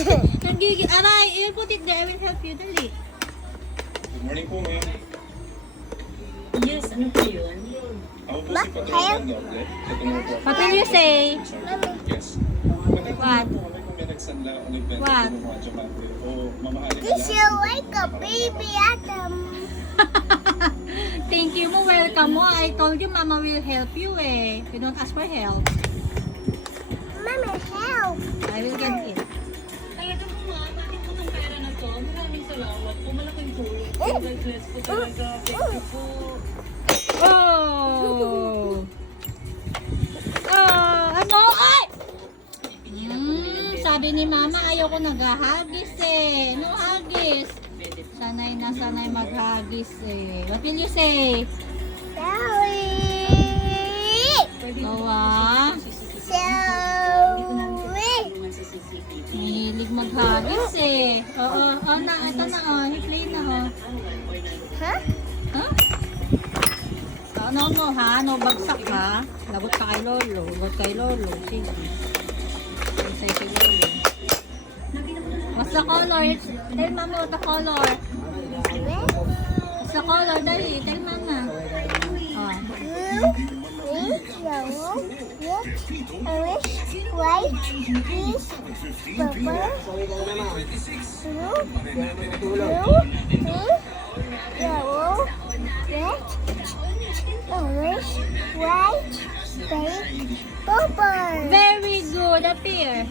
Aray, you put it there. I will help you. Dali. Good morning po, ma'am. Yes, ano po yun? Ako po si Patrol Doble. Katungo po. What will you say? Yes. What? Magkakulong po kami kung may nagsanla o nagbenta What? po ng mga diamante o mamahalin This na is like a baby atom. Thank you mo. Welcome mo. I told you Mama will help you eh. You don't ask for help. Mommy, help. I will get it. Talaga po nga, bakit po itong pera na to? Maraming salamat po. Malaking tulong po. God bless po talaga. Thank you po. Oh! Ano? Ay! Sabi ni Mama, ayoko naghahagis eh. No hagis. Sanay na sanay maghagis eh. What will you say? Sorry. Gawa. Sorry. Mahilig maghagis eh. Oo. Oh, na, ito na oh. I-play na oh. Huh? Huh? No, no ha. No bagsak ha. Lagot ka kay Lolo. Lagot kay Lolo. Sige. Say kay Lolo. What's the color? Tell Mama what the color. What's the color? Dali. Tell Mama. Oh. Blue, green, yellow, red, orange, white, green, purple, blue, green, yellow, red, orange, white, pink, purple. Very good. Appear.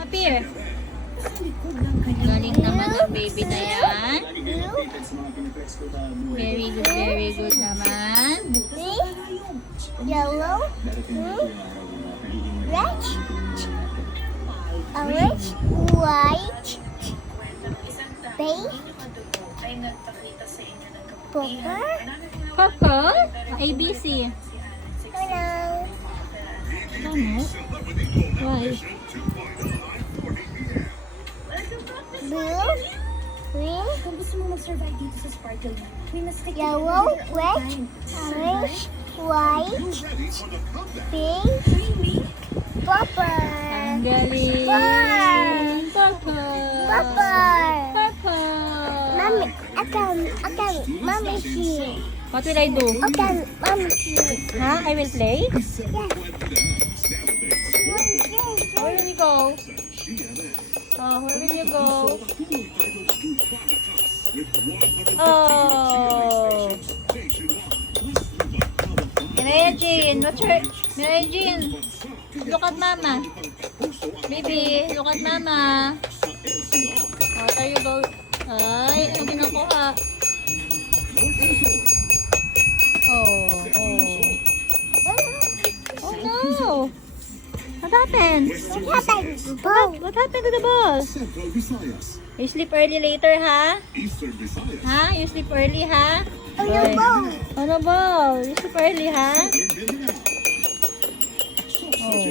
Appear. Galing naman ang baby na yan. Blue, Very good naman. green, yellow, blue, red, orange, white, pink, purple. Purple? ABC. Hello. Ano? Why? Blue, green, Kung gusto mo mag-survive dito sa Sparkle, we must stick yellow, red, orange, white, pink, purple. Ang galing. Purple. Purple. Purple. Mommy, mommy here. What will I do? Mommy here. Ha? I will play? Yes. Where will you go? Oh, where will you go? Oh. Mary Jean, what's her? Mary Jean, look at Mama. Baby, look at Mama. Oh, there you go. Ay, ano kinukuha? Oh, oh. Oh no! What happened? What happened? What happened to the ball? Central Visayas, You sleep early later, ha? Eastern Visayas, Ha? You sleep early, ha? Oh, no, ball. Ano ball? You sleep early, ha? Mindanao, Oh.